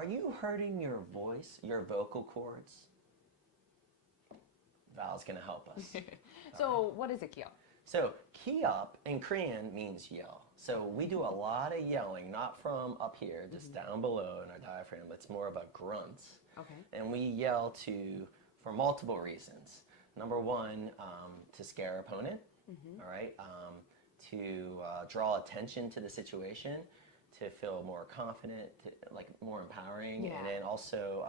are you hurting your voice, your vocal cords? Val's going to help us. So what is a Kihap? So Kihap in Korean means yell. So we do a lot of yelling, not from up here, just down below in our diaphragm. It's more of a grunt. Okay. And we yell for multiple reasons. Number one, to scare our opponent, all right? To draw attention to the situation, to feel more confident, like more empowering, and then also,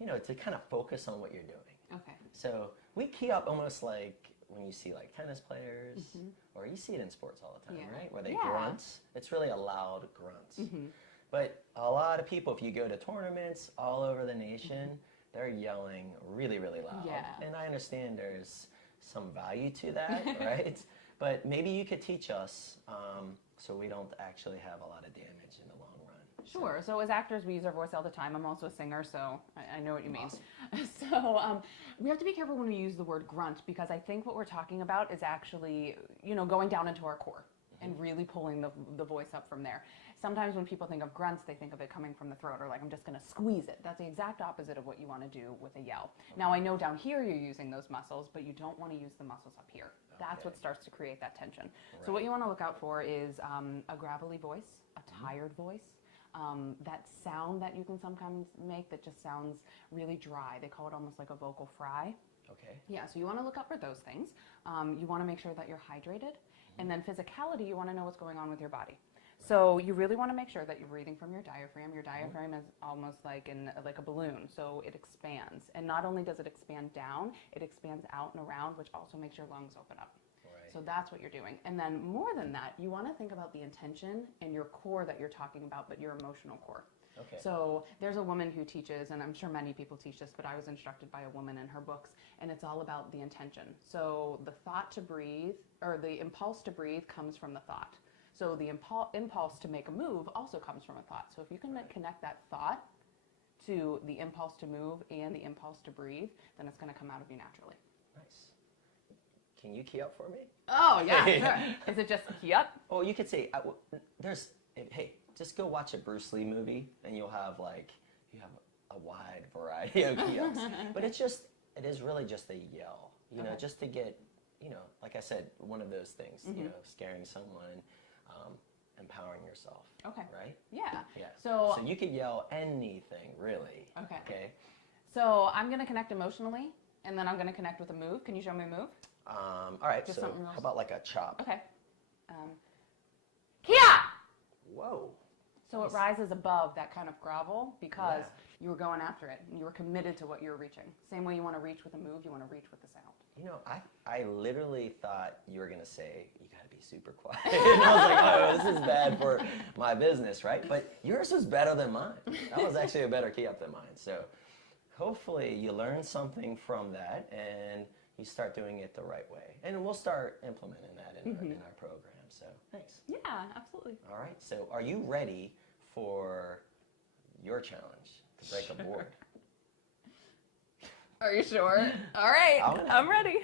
to kind of focus on what you're doing. Okay. So we key up almost like when you see like tennis players, or you see it in sports all the time, right? Where they grunt. It's really a loud grunt. But a lot of people, if you go to tournaments all over the nation, they're yelling really, really loud. Yeah. And I understand there's some value to that, right? But maybe you could teach us so we don't actually have a lot of damage in the long run. Sure. So as actors, we use our voice all the time. I'm also a singer, so I know what you mean. Awesome. So we have to be careful when we use the word grunt, because I think what we're talking about is actually, going down into our core and really pulling the voice up from there. Sometimes when people think of grunts, they think of it coming from the throat, or like, I'm just going to squeeze it. That's the exact opposite of what you want to do with a yell. Now, I know down here you're using those muscles, but you don't want to use the muscles up here. That's what starts to create that tension. Right. So what you want to look out for is a gravelly voice, a tired voice, that sound that you can sometimes make that just sounds really dry. They call it almost like a vocal fry. Okay. Yeah, so you want to look out for those things. You want to make sure that you're hydrated. And then physicality, you want to know what's going on with your body. So you really want to make sure that you're breathing from your diaphragm. Your diaphragm is almost like a balloon, so it expands. And not only does it expand down, it expands out and around, which also makes your lungs open up. Right. So that's what you're doing. And then more than that, you want to think about the intention and your core that you're talking about, but your emotional core. Okay. So there's a woman who teaches, and I'm sure many people teach this, but I was instructed by a woman in her books, and it's all about the intention. So the thought to breathe, or the impulse to breathe, comes from the thought. So the impulse to make a move also comes from a thought. So if you can connect that thought to the impulse to move and the impulse to breathe, then it's going to come out of you naturally. Nice. Can you key up for me? Oh, yeah, sure. Is it just key up? Oh, you could say, hey, just go watch a Bruce Lee movie, and you have a wide variety of key ups. But it is really just a yell, just to get, like I said, one of those things, scaring someone, empowering yourself. Okay. Right? Yeah. Yeah. So you could yell anything, really. Okay. Okay. So I'm going to connect emotionally, and then I'm going to connect with a move. Can you show me a move? All right. Just so something else. How about like a chop? Okay. Kia! Whoa. So it rises above that kind of grovel because you were going after it, and you were committed to what you were reaching. Same way you want to reach with a move, you want to reach with the sound. I literally thought you were going to say, you got to be super quiet. And I was like, oh, this is bad for my business, right? But yours was better than mine. That was actually a better key up than mine. So hopefully you learn something from that and you start doing it the right way. And we'll start implementing that in our program. So thanks. Yeah, absolutely. All right. So are you ready for your challenge to break a board? Are you sure? All right, I'm ready.